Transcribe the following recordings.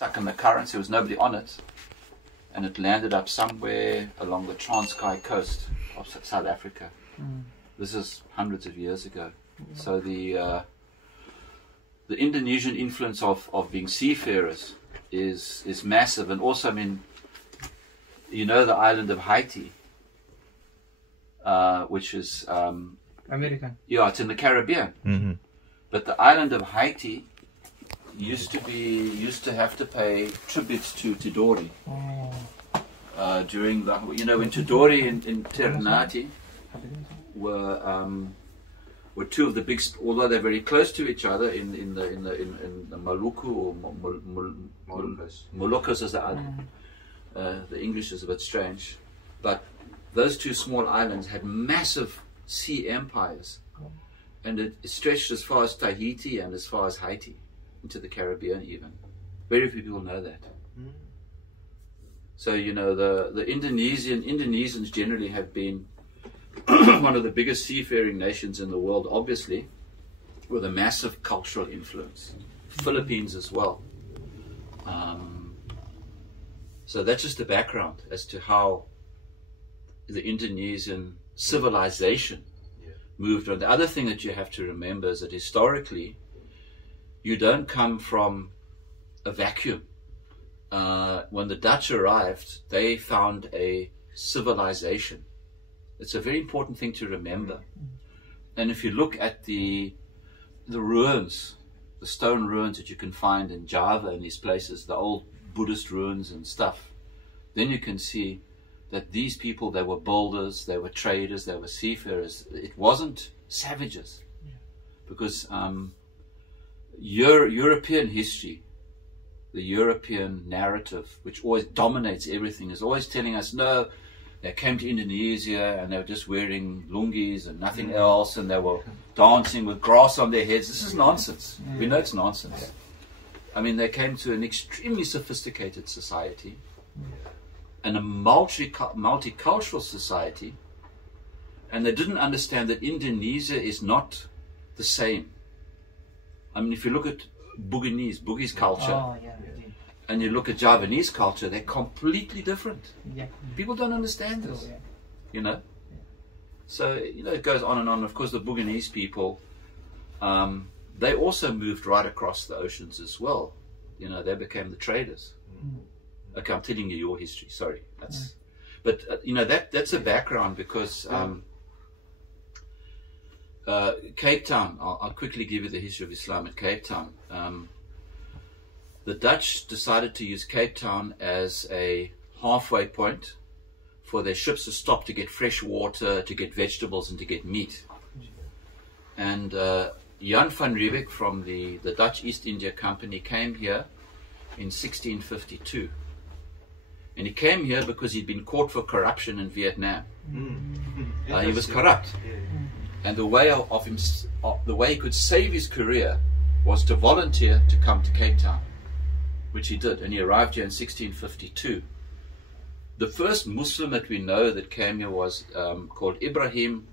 stuck in the currents. There was nobody on it, and it landed up somewhere along the Transkei coast of South Africa. This is hundreds of years ago. So the Indonesian influence of being seafarers is massive. And also, I mean, you know, the island of Haiti, which is American. Yeah, it's in the Caribbean. But the island of Haiti used to have to pay tributes to Tidori during the, you know, when Tidori in Ternate were two of the big, although they're very close to each other in the Maluku or Moluccas as the English is a bit strange, but those two small islands had massive sea empires, and it stretched as far as Tahiti and as far as Haiti, into the Caribbean even. Very few people know that. So, you know, the Indonesians generally have been one of the biggest seafaring nations in the world, obviously, with a massive cultural influence. Philippines as well. So that's just the background as to how the Indonesian civilization moved on. The other thing that you have to remember is that historically, you don't come from a vacuum. When the Dutch arrived, they found a civilization. It's a very important thing to remember. And if you look at the ruins, the stone ruins that you can find in Java and these places, the old Buddhist ruins and stuff, then you can see that these people, they were builders, they were traders, they were seafarers. It wasn't savages. Because European history, the European narrative, which always dominates everything, is always telling us, no, they came to Indonesia and they were just wearing lungis and nothing else, and they were dancing with grass on their heads. This is nonsense. We know it's nonsense. I mean, they came to an extremely sophisticated society and a multicultural society, and they didn't understand that Indonesia is not the same. I mean, if you look at Bugis culture, and you look at Javanese culture, they're completely different. People don't understand this, you know. So, you know, it goes on and on. Of course, the Bugis people, they also moved right across the oceans as well. You know, they became the traders. Okay, I'm telling you your history. Sorry, but you know, that's a background because Cape Town. I'll quickly give you the history of Islam at Cape Town. The Dutch decided to use Cape Town as a halfway point for their ships to stop to get fresh water, to get vegetables, and to get meat. And Jan van Riebeeck from the Dutch East India Company came here in 1652. And he came here because he'd been caught for corruption in Vietnam. He was corrupt. And the way the way he could save his career was to volunteer to come to Cape Town, which he did, and he arrived here in 1652. The first Muslim that we know that came here was called Ibrahim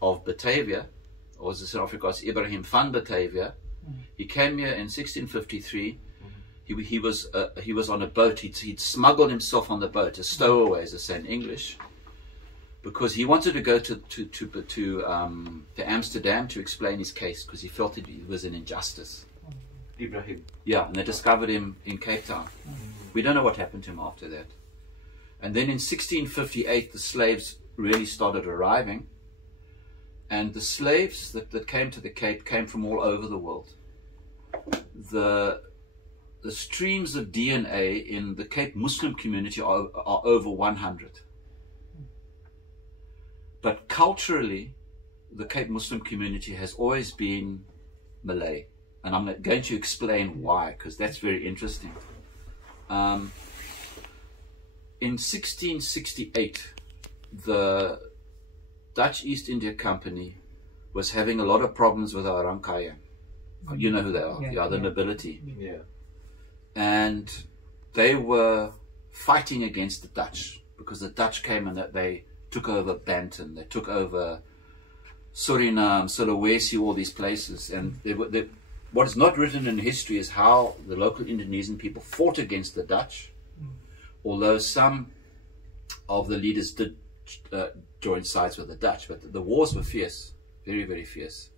of Batavia, or as in South Africa, Ibrahim van Batavia. He came here in 1653. He was on a boat. He'd smuggled himself on the boat, a stowaway, as they say in English, because he wanted to go to Amsterdam to explain his case, because he felt it was an injustice. Ibrahim. Yeah, and they discovered him in Cape Town. We don't know what happened to him after that. And then in 1658, the slaves really started arriving. And the slaves that came to the Cape came from all over the world. The streams of DNA in the Cape Muslim community are over 100. But culturally, the Cape Muslim community has always been Malay. And I'm going to explain why, because that's very interesting. In 1668, the Dutch East India Company was having a lot of problems with our orang kaya. You know who they are, the nobility. And they were fighting against the Dutch, because the Dutch came and they took over Banten, they took over Suriname, Sulawesi, all these places, and what is not written in history is how the local Indonesian people fought against the Dutch, although some of the leaders did join sides with the Dutch, but the wars were fierce, very, very fierce.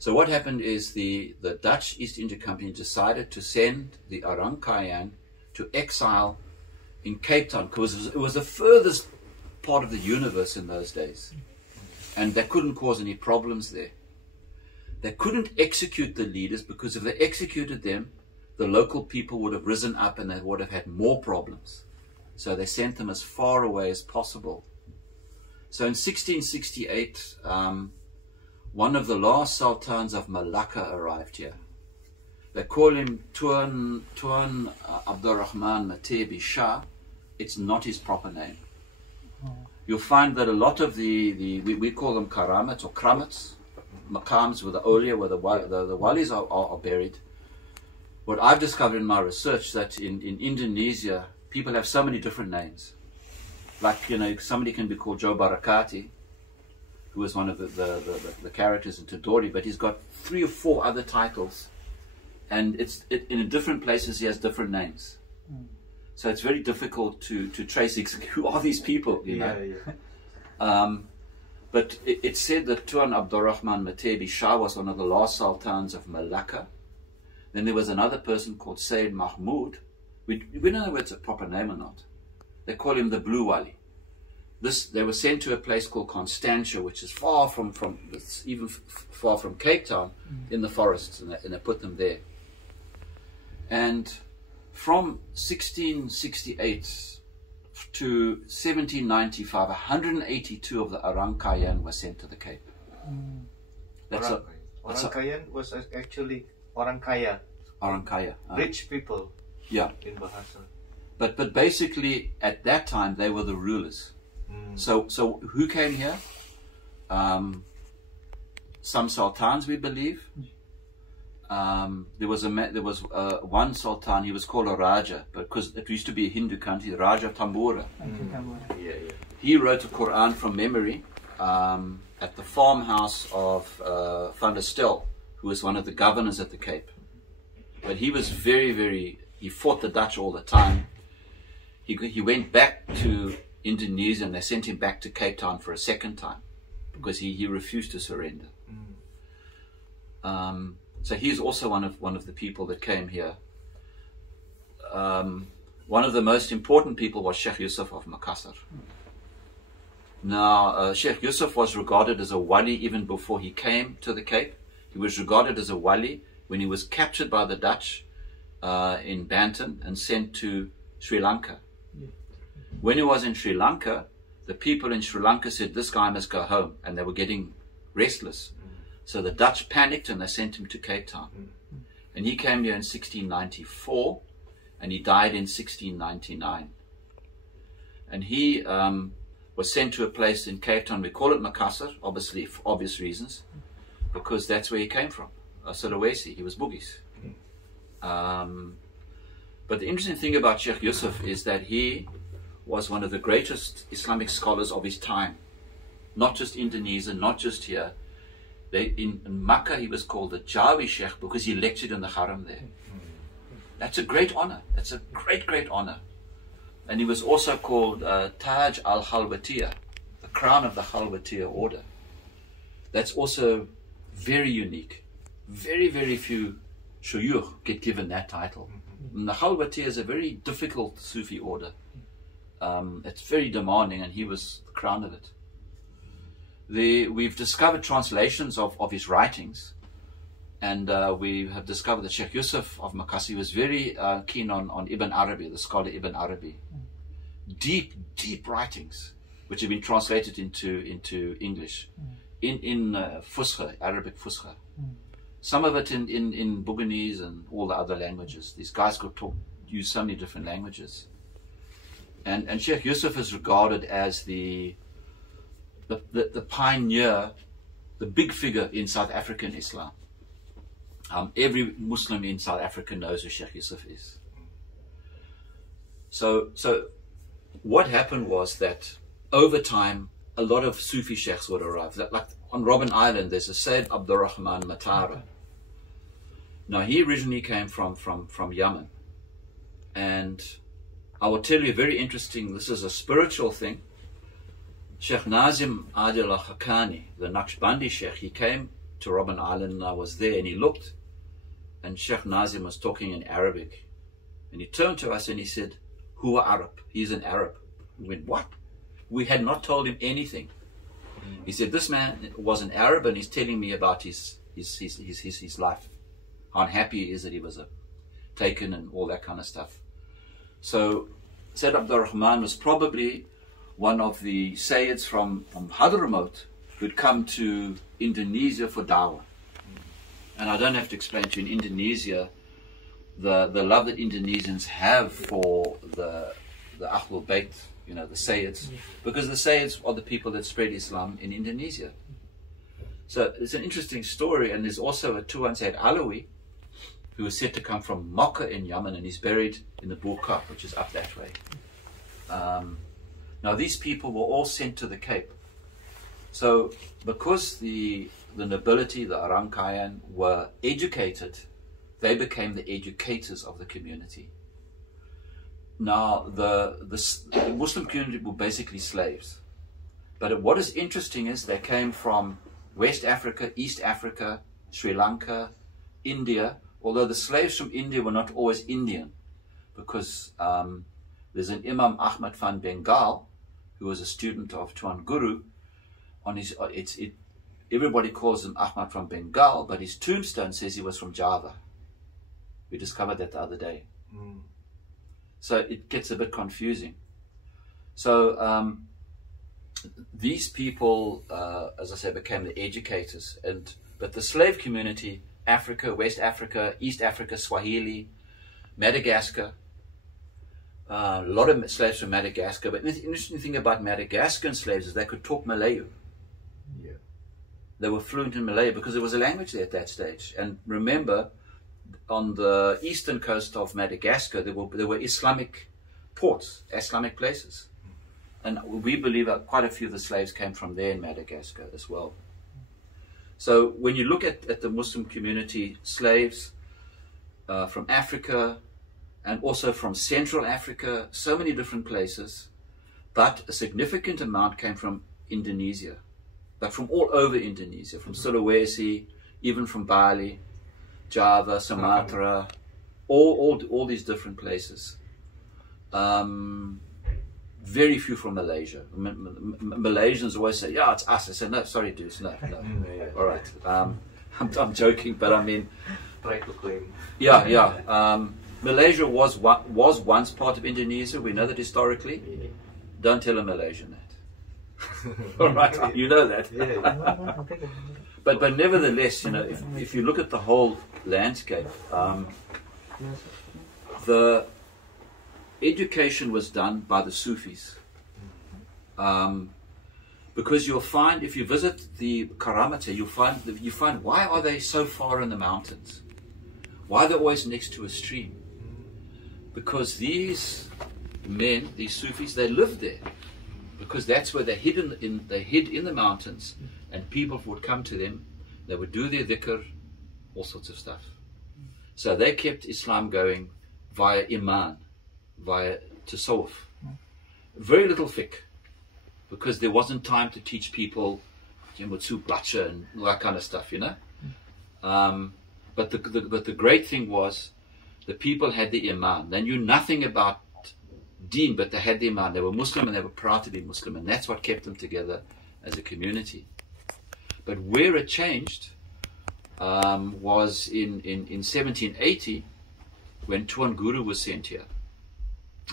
So what happened is the Dutch East India Company decided to send the Orang Kayan to exile in Cape Town, because it was the furthest part of the universe in those days, and they couldn't cause any problems there. They couldn't execute the leaders, because if they executed them, the local people would have risen up and they would have had more problems. So they sent them as far away as possible. So in 1668, one of the last sultans of Malacca arrived here. They call him Tuan Abdurrahman Matebi Shah. It's not his proper name. You'll find that a lot of we call them karamats or kramats, makams with the awliya, where the walis are buried. What I've discovered in my research, that in Indonesia, people have so many different names. Like, you know, somebody can be called Joe Barakati, who was one of the characters in Tudori, but he's got 3 or 4 other titles, and in different places he has different names. So it's very difficult to trace who are these people, you know. But it's said that Tuan Abdurrahman Matebi Shah was one of the last sultans of Malacca. Then there was another person called Sayyid Mahmud. We don't know whether it's a proper name or not. They call him the Blue Wali. They were sent to a place called Constantia, which is far from far from Cape Town, in the forests, and they put them there. And from 1668 to 1795, 182 of the Orang Kayan were sent to the Cape. Orang Kayan was actually Orang Kaya. Orang Kaya. Rich people. Yeah. In Bahasa. But basically, at that time, they were the rulers. So who came here? Some sultans, we believe. There was one sultan. He was called a Raja, because it used to be a Hindu country. Raja Tambura. He wrote a Quran from memory at the farmhouse of Van der Stel, who was one of the governors at the Cape. But he was he fought the Dutch all the time. He went back to Indonesia, and they sent him back to Cape Town for a second time, because he refused to surrender. So he's also one of the people that came here. One of the most important people was Sheikh Yusuf of Makassar. Now, Sheikh Yusuf was regarded as a wali even before he came to the Cape. He was regarded as a wali when he was captured by the Dutch in Bantam and sent to Sri Lanka. When he was in Sri Lanka, the people in Sri Lanka said, this guy must go home, and they were getting restless. So the Dutch panicked and they sent him to Cape Town. And he came here in 1694, and he died in 1699. And he was sent to a place in Cape Town. We call it Makassar, obviously for obvious reasons, because that's where he came from, Sulawesi. He was Bugis. But the interesting thing about Sheikh Yusuf is that he was one of the greatest Islamic scholars of his time. Not just Indonesia, not just here. In Makkah, he was called the Jawi Sheikh because he lectured in the Haram there. That's a great honor. That's a great, great honor. And he was also called Taj al-Halwatiya, the crown of the Halwatiya order. That's also very unique. Very, very few shuyukh get given that title. And the Halwatiya is a very difficult Sufi order. It's very demanding, and he was the crown of it. We've discovered translations of his writings, and we have discovered that Sheikh Yusuf of Makassar was very keen on Ibn Arabi, the scholar Ibn Arabi. Deep, deep writings, which have been translated into English, in Fusha, Arabic Fusha. Some of it in Buginese and all the other languages. These guys could use so many different languages. And Sheikh Yusuf is regarded as the pioneer, the big figure in South African Islam. Every Muslim in South Africa knows who Sheikh Yusuf is. So what happened was that over time, a lot of Sufi sheikhs would arrive. Like on Robben Island, there's a Sayyid Abdurrahman Matara. Now, he originally came from Yemen. And I will tell you very interesting, this is a spiritual thing. Sheikh Nazim Adil al-Haqqani, the Naqshbandi Sheikh, he came to Robben Island and I was there, and he looked, and Sheikh Nazim was talking in Arabic. And he turned to us and he said, Huwa Arab, he's an Arab. We went, what? We had not told him anything. He said, this man was an Arab and he's telling me about his life. How unhappy he is that he was taken and all that kind of stuff. So Sayyid Abdul Rahman was probably one of the Sayyids from Hadramaut who'd come to Indonesia for dawah. And I don't have to explain to you, in Indonesia, the love that Indonesians have for the Ahlul Bayt, you know, the Sayyids, because the Sayyids are the people that spread Islam in Indonesia. So it's an interesting story, and there's also a Tuan Sayyid Alawi, who was said to come from Makkah in Yemen, and he's buried in the Burqa, which is up that way. Now these people were all sent to the Cape. So because the nobility, the Orang Kayan, were educated, they became the educators of the community. Now the Muslim community were basically slaves. But what is interesting is they came from West Africa, East Africa, Sri Lanka, India, although the slaves from India were not always Indian, because there's an Imam Ahmad van Bengal, who was a student of Tuan Guru. On his, everybody calls him Ahmad from Bengal, but his tombstone says he was from Java. We discovered that the other day. So it gets a bit confusing. So these people, as I say, became the educators. But the slave community, Africa, West Africa, East Africa, Swahili, Madagascar, a lot of slaves from Madagascar. But the interesting thing about Madagascan slaves is they could talk Malay. Yeah. They were fluent in Malay because there was a language there at that stage. And remember, on the eastern coast of Madagascar, there were Islamic ports, Islamic places. And we believe that quite a few of the slaves came from there in Madagascar as well. So when you look at the Muslim community, slaves from Africa and also from Central Africa, so many different places, but a significant amount came from Indonesia, but from all over Indonesia, from Sulawesi, even from Bali, Java, Sumatra, all these different places. Very few from Malaysia. Malaysians always say, yeah, it's us. I say, no, sorry, dudes, no. All right. I'm joking, but I mean, Try to claim. Yeah. Malaysia was once part of Indonesia. We know that historically. Don't tell a Malaysian that. All right, you know that. But nevertheless, you know, if you look at the whole landscape, the education was done by the Sufis. Because you'll find, if you visit the Karamata, you find why are they so far in the mountains? Why are they always next to a stream? Because these men, these Sufis, they lived there. Because that's where they hid in the mountains, and people would come to them, they would do their dhikr, all sorts of stuff. So they kept Islam going via Iman, via Tasawwuf. Very little fiqh, because there wasn't time to teach people Jemutsu Blacha and all that kind of stuff, you know. But the great thing was, the people had the Iman. They knew nothing about Deen, but they had the Iman. They were Muslim and they were proud to be Muslim, and that's what kept them together as a community. But where it changed was in 1780, when Tuan Guru was sent here.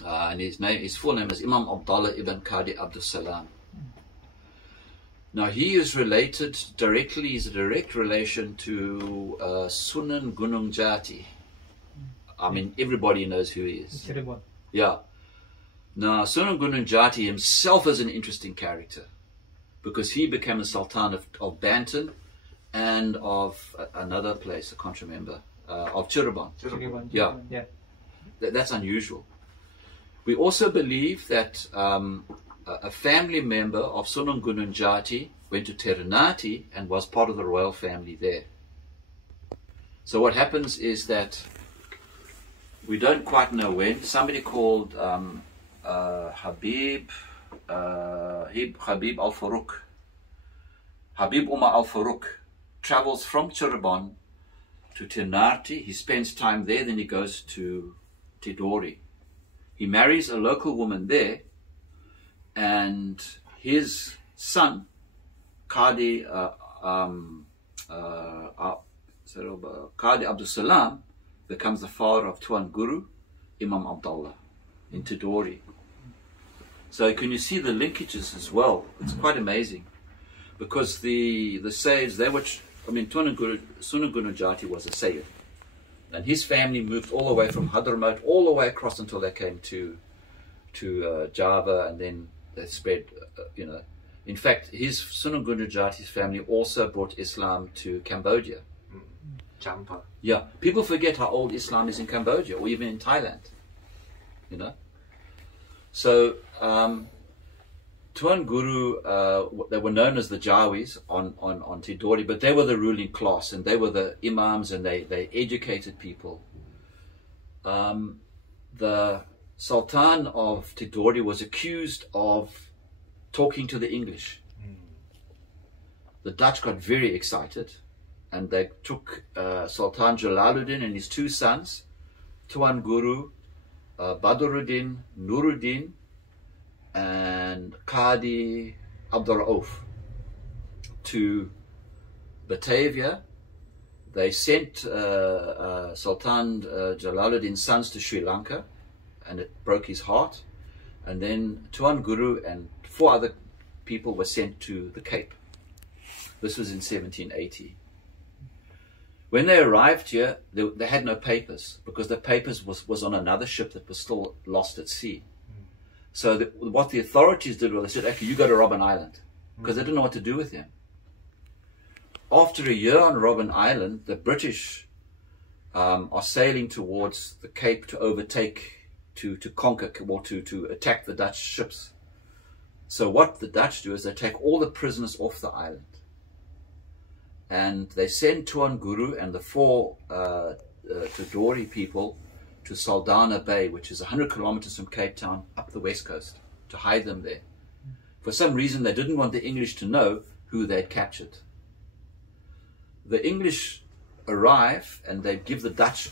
And his full name is Imam Abdullah ibn Qadi Abdul Salam. Now he is related directly, he's a direct relation to Sunan Gunung Jati. I mean, everybody knows who he is. Yeah. Now, Sunan Gunung Jati himself is an interesting character, because he became the Sultan of Banten and of another place, I can't remember, of Cirebon. Yeah. That's unusual. We also believe that a family member of Sunan Gunung Jati went to Ternate and was part of the royal family there. So what happens is that we don't quite know when. Somebody called Habib al-Faruq, Habib Umar al-Faruq, travels from Cirebon to Ternate. He spends time there, then he goes to Tidore. He marries a local woman there, and his son, Qadi Abdul Salam, becomes the father of Tuan Guru, Imam Abdullah, in Tidore. So can you see the linkages as well? It's quite amazing, because the Sayyids, they were, Tuan Guru, Sunan Guru Jati was a Sayyid, and his family moved all the way from Hadramaut all the way across until they came to Java, and then they spread, In fact, his Sunan Guru Jati's family also brought Islam to Cambodia. Champa. Yeah, people forget how old Islam is in Cambodia, or even in Thailand. So Tuan Guru, they were known as the Jawis on Tidore, but they were the ruling class, and they were the imams, and they educated people. The Sultan of Tidore was accused of talking to the English. The Dutch got very excited, and they took Sultan Jalaluddin and his two sons, Tuan Guru, Badruddin, Nuruddin, and Qadi Abdul Rauf, to Batavia. They sent Sultan Jalaluddin's sons to Sri Lanka, and it broke his heart. And then Tuan Guru and 4 other people were sent to the Cape. This was in 1780. When they arrived here, they had no papers, because the papers was on another ship that was still lost at sea. So what the authorities did was they said, okay, you go to Robben Island, because they didn't know what to do with him. After a year on Robben Island, the British are sailing towards the Cape to overtake, to conquer, or to attack the Dutch ships. So what the Dutch do is they take all the prisoners off the island, and they send Tuan Guru and the 4 Tidore people to Saldanha Bay, which is 100 kilometers from Cape Town, up the west coast, to hide them there. For some reason, they didn't want the English to know who they'd captured. The English arrive, and they give the Dutch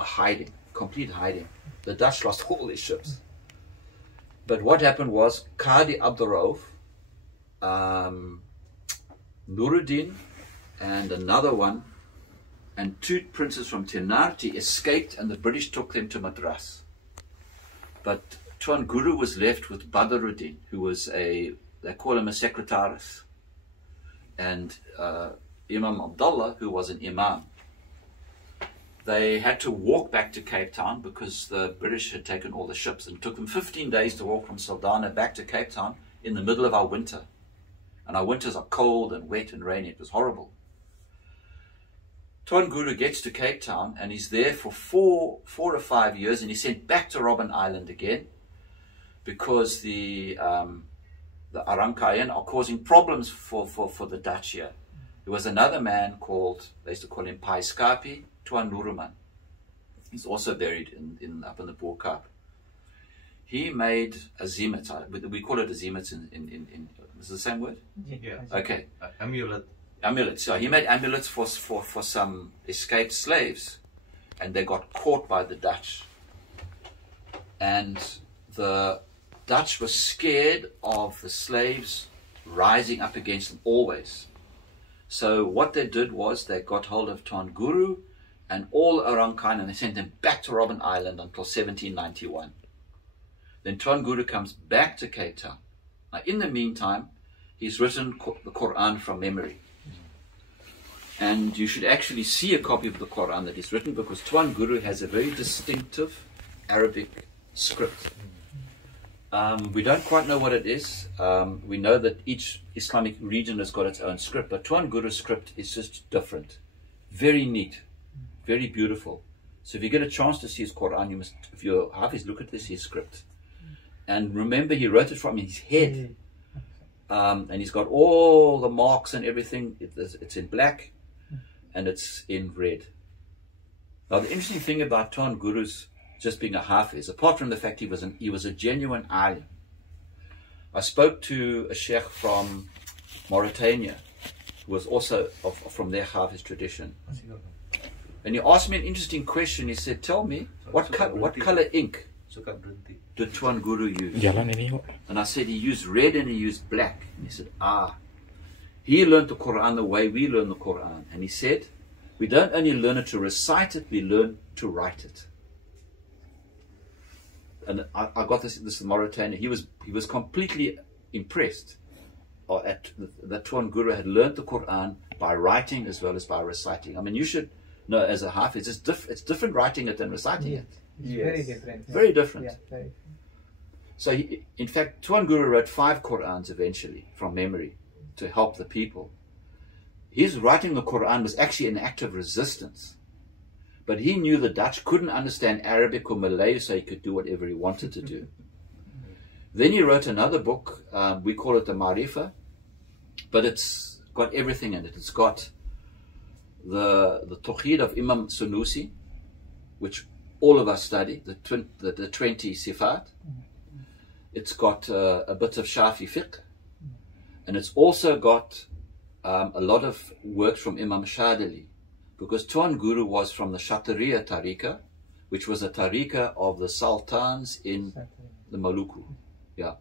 a hiding, complete hiding. The Dutch lost all their ships. But what happened was Qadi Abdul Rauf, Nuruddin, and another one, and 2 princes from Ternate escaped, and the British took them to Madras. But Tuan Guru was left with Badruddin, who was they call him a secretaris, and Imam Abdullah, who was an imam. They had to walk back to Cape Town because the British had taken all the ships, and it took them 15 days to walk from Saldanha back to Cape Town in the middle of our winter. And our winters are cold and wet and rainy. It was horrible. Tuan Guru gets to Cape Town, and he's there for 4 to 5 years, and he's sent back to Robben Island again, because the Arangkayan are causing problems for the Dutch here. There was another man called, they used to call him Pai Skapi, Tuan Nuruman. He's also buried up in the Boerkaap. He made a zimet. We call it a zimet in is it the same word? Yeah. Okay. Amulet. Amulets. So he made amulets for some escaped slaves, and they got caught by the Dutch. And the Dutch were scared of the slaves rising up against them always. So what they did was they got hold of Tuan Guru and all Arangkayan, and they sent them back to Robben Island until 1791. Then Tuan Guru comes back to Cape Town. Now, in the meantime, he's written the Quran from memory. And you should actually see a copy of the Quran that he's written, because Tuan Guru has a very distinctive Arabic script. We don't quite know what it is. We know that each Islamic region has got its own script, but Tuan Guru's script is just different. Very neat, very beautiful. So if you get a chance to see his Quran, you must, if you're Hafiz, look at his script. And remember, he wrote it from his head. And he's got all the marks and everything. It's in black, and it's in red. Now, the interesting thing about Tuan Guru's just being a Hafiz, apart from the fact he was a genuine alim. I spoke to a sheikh from Mauritania, who was also from their Hafiz tradition. And he asked me an interesting question. He said, tell me, what color ink did Tuan Guru use? And I said, he used red and he used black. And he said, he learned the Quran the way we learn the Quran. And he said, we don't only learn it to recite it, we learn to write it. And I got this in Mauritania. He was completely impressed that Tuan Guru had learned the Quran by writing as well as by reciting. I mean, you should know as a Hafiz, it's different writing it than reciting it. Yes. Very different. Very different. Yeah, very different. So, in fact, Tuan Guru wrote 5 Qurans eventually from memory to help the people. His writing the Quran was actually an act of resistance. But he knew the Dutch couldn't understand Arabic or Malay, so he could do whatever he wanted to do. Then he wrote another book, we call it the Marifa, but it's got everything in it. It's got the Tawheed of Imam Sunusi, which all of us study, the 20 Sifat. It's got a bit of Shafi fiqh, and it's also got a lot of works from Imam Shadili, because Tuan Guru was from the Shatariya Tariqa, which was a Tariqa of the Sultans in the Maluku. Yeah.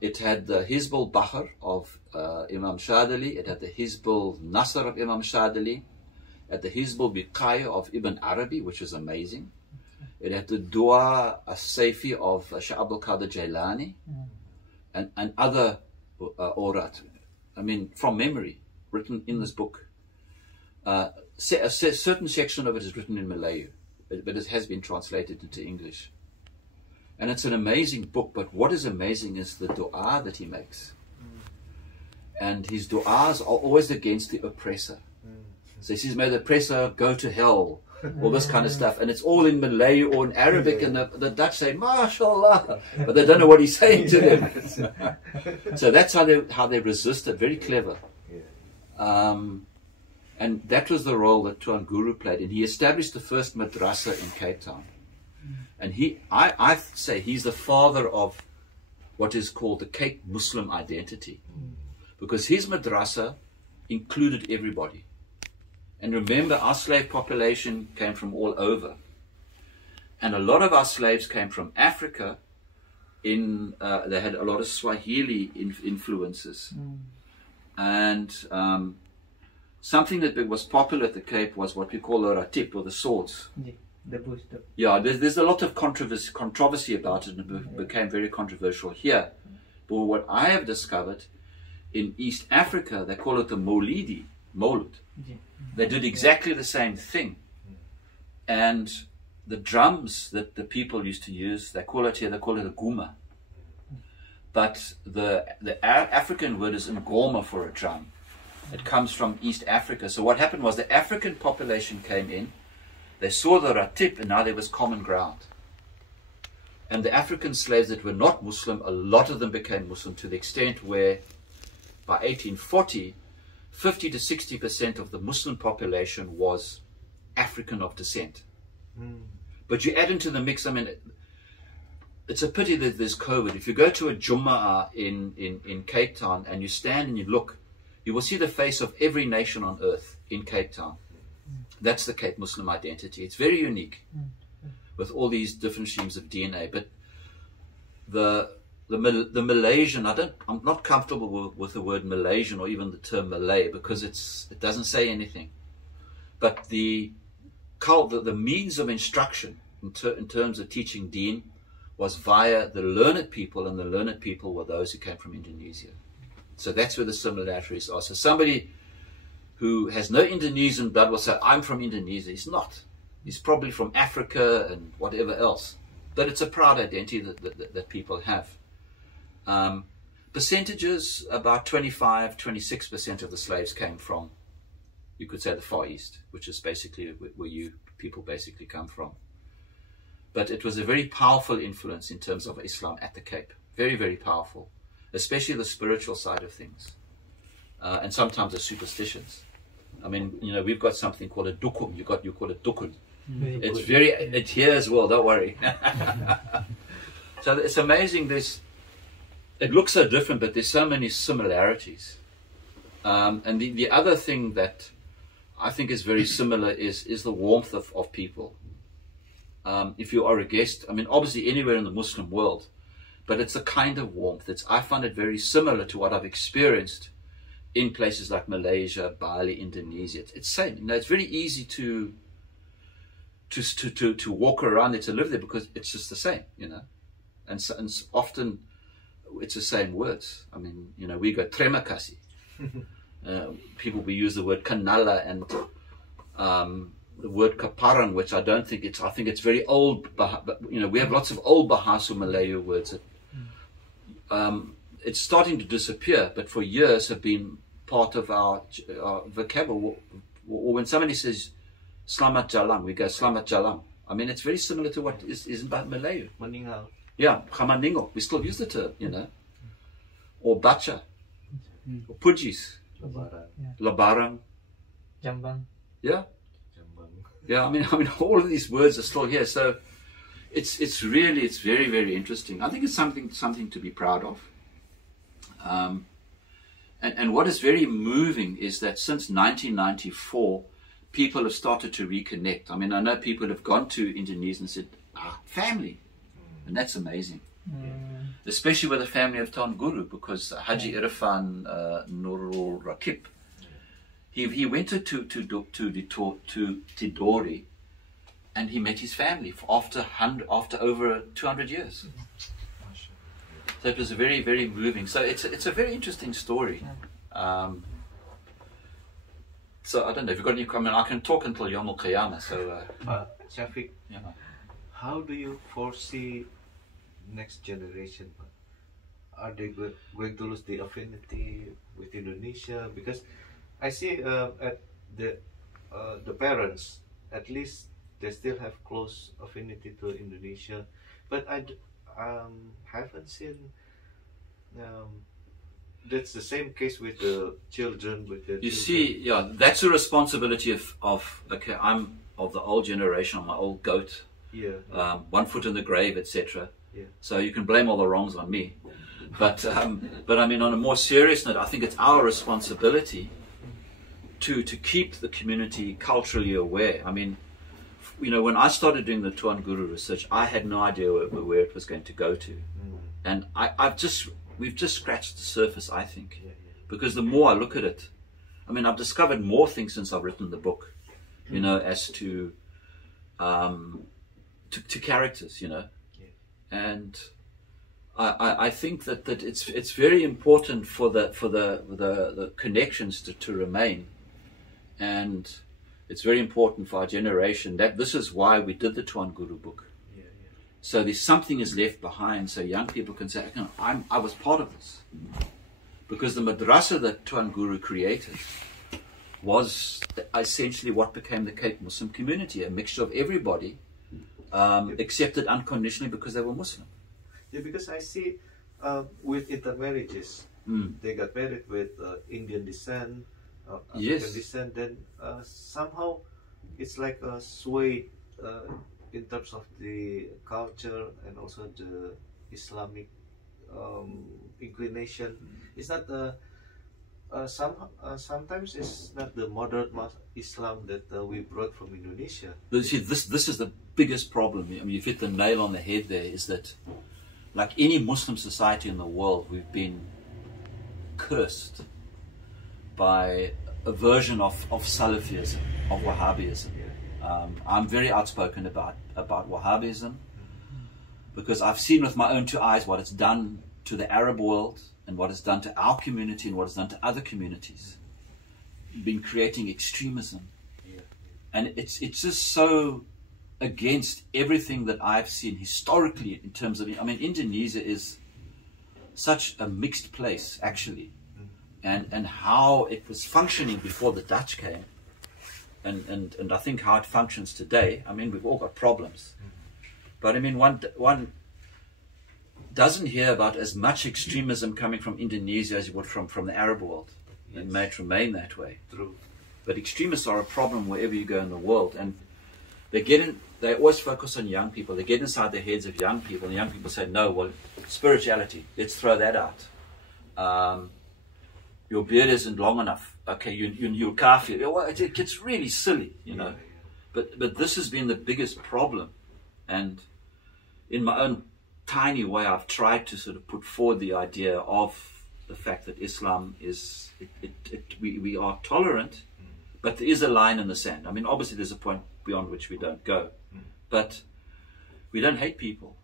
It had the Hizbul Bahr of Imam Shadili, it had the Hizbul Nasr of Imam Shadili, it had the Hizbul Biqaya of Ibn Arabi, which is amazing. It had the Dua as-Sayfi of Shah Abdul Qadir Jailani, and other awrat. I mean, from memory, written in this book. A certain section of it is written in Malay, but it has been translated into English. And it's an amazing book, but what is amazing is the dua that he makes. And his duas are always against the oppressor. So he says, may the oppressor go to hell, all this kind of stuff. And it's all in Malay or in Arabic, and the Dutch say, MashaAllah, but they don't know what he's saying to them. So that's how they resisted, very clever. And that was the role that Tuan Guru played. And he established the first madrasa in Cape Town. And I say he's the father of what is called the Cape Muslim identity. Because his madrasa included everybody. And remember, our slave population came from all over. And a lot of our slaves came from Africa. They had a lot of Swahili influences. And something that was popular at the Cape was what we call the ratip, or the swords. The bush. Yeah, there's a lot of controversy about it, and it became very controversial here. But what I have discovered, in East Africa, they call it the Maulud. They did exactly the same thing. And the drums that the people used to use, they call it a guma. But the African word is ngoma for a drum. It comes from East Africa. So what happened was the African population came in, they saw the ratip, and now there was common ground. And the African slaves that were not Muslim, a lot of them became Muslim, to the extent where by 1840, 50 to 60% of the Muslim population was African of descent. But you add into the mix, I mean, it's a pity that there's COVID. If you go to a Jummah in Cape Town and you stand and you look, you will see the face of every nation on earth in Cape Town. That's the Cape Muslim identity. It's very unique with all these different streams of DNA. But the Malaysian, I'm not comfortable with the word Malaysian or even the term Malay, because it doesn't say anything. But the means of instruction in terms of teaching Deen was via the learned people, and the learned people were those who came from Indonesia. So that's where the similarities are. So somebody who has no Indonesian blood will say, I'm from Indonesia. He's not. He's probably from Africa and whatever else. But it's a proud identity that people have. Percentages, about 25, 26% of the slaves came from, you could say, the Far East, which is basically where you people basically come from. But it was a very powerful influence in terms of Islam at the Cape. Very, very powerful, especially the spiritual side of things, and sometimes the superstitions. I mean, you know, we've got something called a dukun. You call it dukun. It's Very good. it's here as well. Don't worry. So it's amazing. It looks so different, but there's so many similarities. And the other thing that I think is very similar is the warmth of people. If you are a guest, I mean, obviously anywhere in the Muslim world, but it's a kind of warmth. I find it very similar to what I've experienced in places like Malaysia, Bali, Indonesia. It's same. You know, it's very easy to walk around there, to live there, because it's just the same, you know. And often it's the same words. I mean, you know, we go terima kasih. People we use the word kanala and the word kaparang, which I think it's very old. You know, we have lots of old Bahasa Malayu words that it's starting to disappear, but for years have been part of our vocabulary. Or when somebody says Selamat Jalan, we go Selamat Jalan. I mean, it's very similar to what is in Malayu. Meninggal. Yeah, Kamaningo. We still use the term, you know. Or Bacha. Or Pujis. Lebaran. Labarang. Jambang. Yeah. Jambang. Yeah, I mean, all of these words are still here. So it's very, very interesting. I think it's something to be proud of. And what is very moving is that since 1994, people have started to reconnect. I mean, I know people have gone to Indonesia and said, family. And that's amazing. Especially with the family of Tuan Guru, because Haji Irfan Nurul Rakib, he went to Tidori, and he met his family after over 200 years. So it was very, very moving. So it's a very interesting story. So I don't know if you've got any comment. I can talk until Yom Al-Qiyamah. So Shafiq, yeah. how do you foresee next generation? Are they going to lose the affinity with Indonesia? Because I see at the parents, at least they still have close affinity to Indonesia, but I haven't seen that's the same case with the children. See, yeah, that's a responsibility of okay, I'm of the old generation, I'm an old goat, one foot in the grave, etc. Yeah. So you can blame all the wrongs on me, but I mean, on a more serious note, I think it's our responsibility to keep the community culturally aware. I mean, you know, when I started doing the Tuan Guru research, I had no idea where it was going to go to, and we've just scratched the surface, I think, because the more I look at it, I mean, I've discovered more things since I've written the book, you know, as to characters, you know, and I think that it's very important for the connections to remain, and it's very important for our generation that this is why we did the Tuan Guru book. So there's something is left behind, so young people can say, I was part of this. Because the madrasa that Tuan Guru created was essentially what became the Cape Muslim community, a mixture of everybody accepted unconditionally because they were Muslim. Yeah, because I see with intermarriages, they got married with Indian descent, African descent, then somehow it's like a sway in terms of the culture and also the Islamic inclination. It's not sometimes it's not the modern Islam that we brought from Indonesia. But see, this is the biggest problem. I mean, you've hit the nail on the head there, is that like any Muslim society in the world, we've been cursed by a version of Salafism, of Wahhabism. I'm very outspoken about Wahhabism because I've seen with my own two eyes what it's done to the Arab world and what it's done to our community and what it's done to other communities. Been creating extremism, and it's just so against everything that I've seen historically in terms of. I mean, Indonesia is such a mixed place actually, and how it was functioning before the Dutch came. And I think how it functions today. I mean, we've all got problems, but I mean, one doesn't hear about as much extremism coming from Indonesia as you would from the Arab world, and may it remain that way. True. But extremists are a problem wherever you go in the world, and they always focus on young people. They get inside the heads of young people, and young people say, no, well, spirituality, let's throw that out. Your beard isn't long enough. Okay, you're kafir. Well, it gets really silly, you know. But this has been the biggest problem. And in my own tiny way, I've tried to sort of put forward the idea of the fact that Islam is, we are tolerant, but there is a line in the sand. I mean, obviously there's a point beyond which we don't go. But we don't hate people,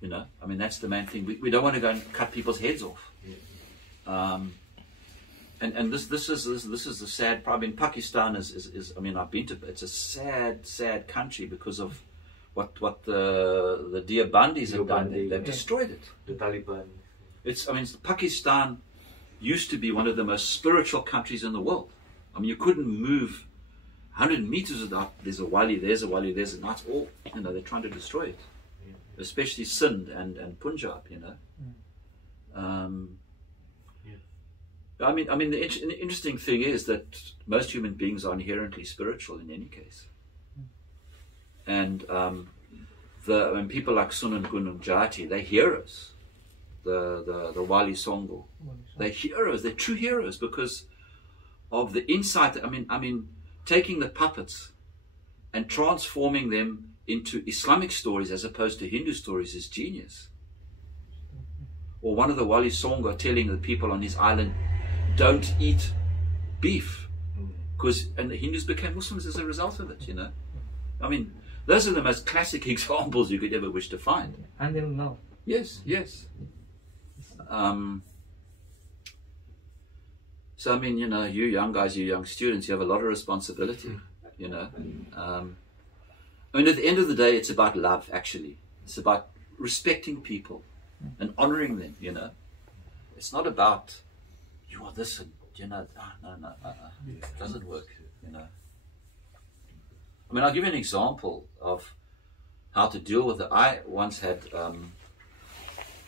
you know. I mean, that's the main thing. We don't want to go and cut people's heads off. And this is the sad problem. In Pakistan is I mean, I've been to, it's a sad country because of what the dear Bandis have done. They've destroyed it. The Taliban. Pakistan used to be one of the most spiritual countries in the world. I mean, you couldn't move 100 meters without, there's a wali, there's a wali, there's a, that's all, you know, they're trying to destroy it. Especially Sindh and Punjab, you know. I mean, the interesting thing is that most human beings are inherently spiritual in any case. And when people like Sunan Gunung Jati, they're heroes. The Wali Songo, they're heroes. They're true heroes because of the insight. I mean, taking the puppets and transforming them into Islamic stories as opposed to Hindu stories is genius. Or one of the Wali Songo telling the people on his island, don't eat beef, and the Hindus became Muslims as a result of it, you know. I mean, those are the most classic examples you could ever wish to find. Until now. Yes. So I mean, you know, you young guys, you young students, you have a lot of responsibility, you know. I mean, at the end of the day, it's about love, actually. It's about respecting people and honoring them, you know. It's not about, you are this and, you know, no. It doesn't work, you know. I mean, I'll give you an example of how to deal with it. I once had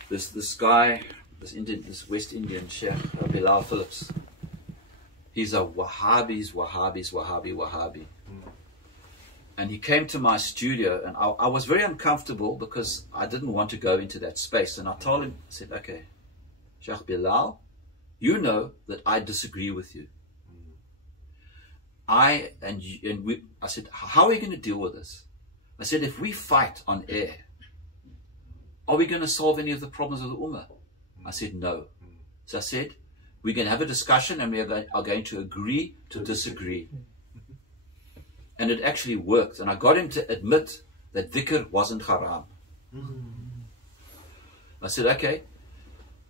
this guy, this West Indian Sheikh, Bilal Phillips. He's a Wahhabi. And he came to my studio, and I was very uncomfortable because I didn't want to go into that space. And I told him, I said, okay, Sheikh Bilal, you know that I disagree with you. I said, how are we going to deal with this? I said, if we fight on air, are we going to solve any of the problems of the Ummah? I said, no. So I said, we're going to have a discussion and we are going to agree to disagree. And it actually worked. And I got him to admit that dhikr wasn't haram. I said, okay.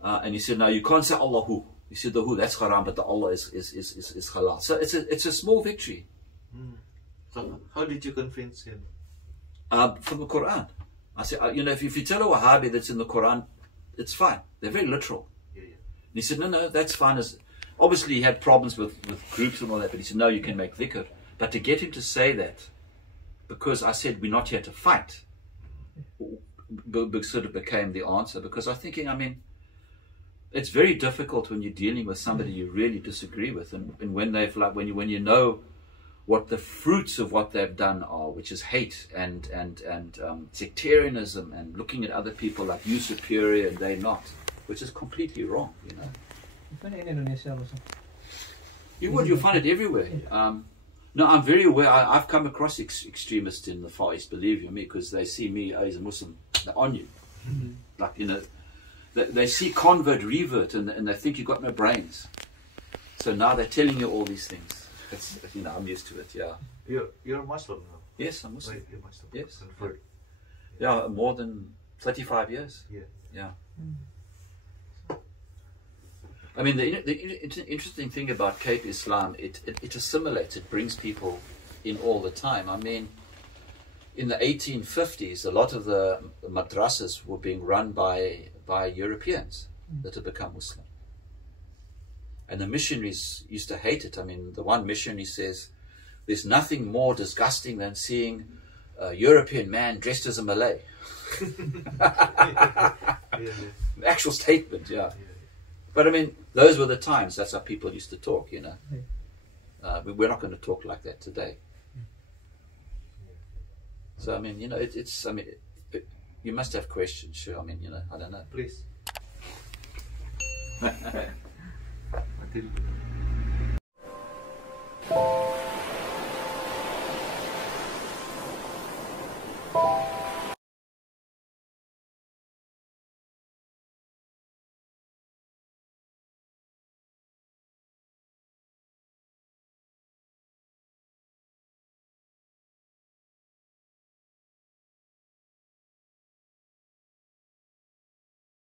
And he said, no, you can't say Allahu. He said, the Hu, that's haram, but the Allah is halal. So it's a small victory. So how did you convince him? From the Quran. I said, you know, if you tell a Wahhabi that's in the Quran, it's fine. They're very literal. And he said, no, that's fine. Obviously, he had problems with groups and all that, but he said, no, you can make dhikr. But to get him to say that, because I said, we're not here to fight, sort of became the answer. Because I'm thinking, I mean, it's very difficult when you're dealing with somebody you really disagree with, and when they've when you know what the fruits of what they've done are, which is hate and sectarianism and looking at other people like you superior and they not, which is completely wrong, you know. Even in Indonesia also. You'll find it everywhere. No, I'm very aware. I've come across extremists in the Far East, believe you me, because they see me as a Muslim, they're on you. Like, you know, they see convert, revert, and they think you've got no brains. So now they're telling you all these things. It's, you know, I'm used to it, yeah. You're a Muslim now? Yes, I'm Muslim. Right, you're Muslim. Yes. Convert. Yeah, more than 35 years. Yeah. I mean, the interesting thing about Cape Islam, it assimilates, it brings people in all the time. I mean, in the 1850s, a lot of the madrasas were being run by Europeans that had become Muslim. And the missionaries used to hate it. I mean, the one missionary says, there's nothing more disgusting than seeing a European man dressed as a Malay. Actual statement, yeah. But I mean, those were the times. That's how people used to talk, you know. But we're not going to talk like that today. So I mean, you know, it's I mean, you must have questions, sure. I mean, you know, I don't know. Please. Matilda.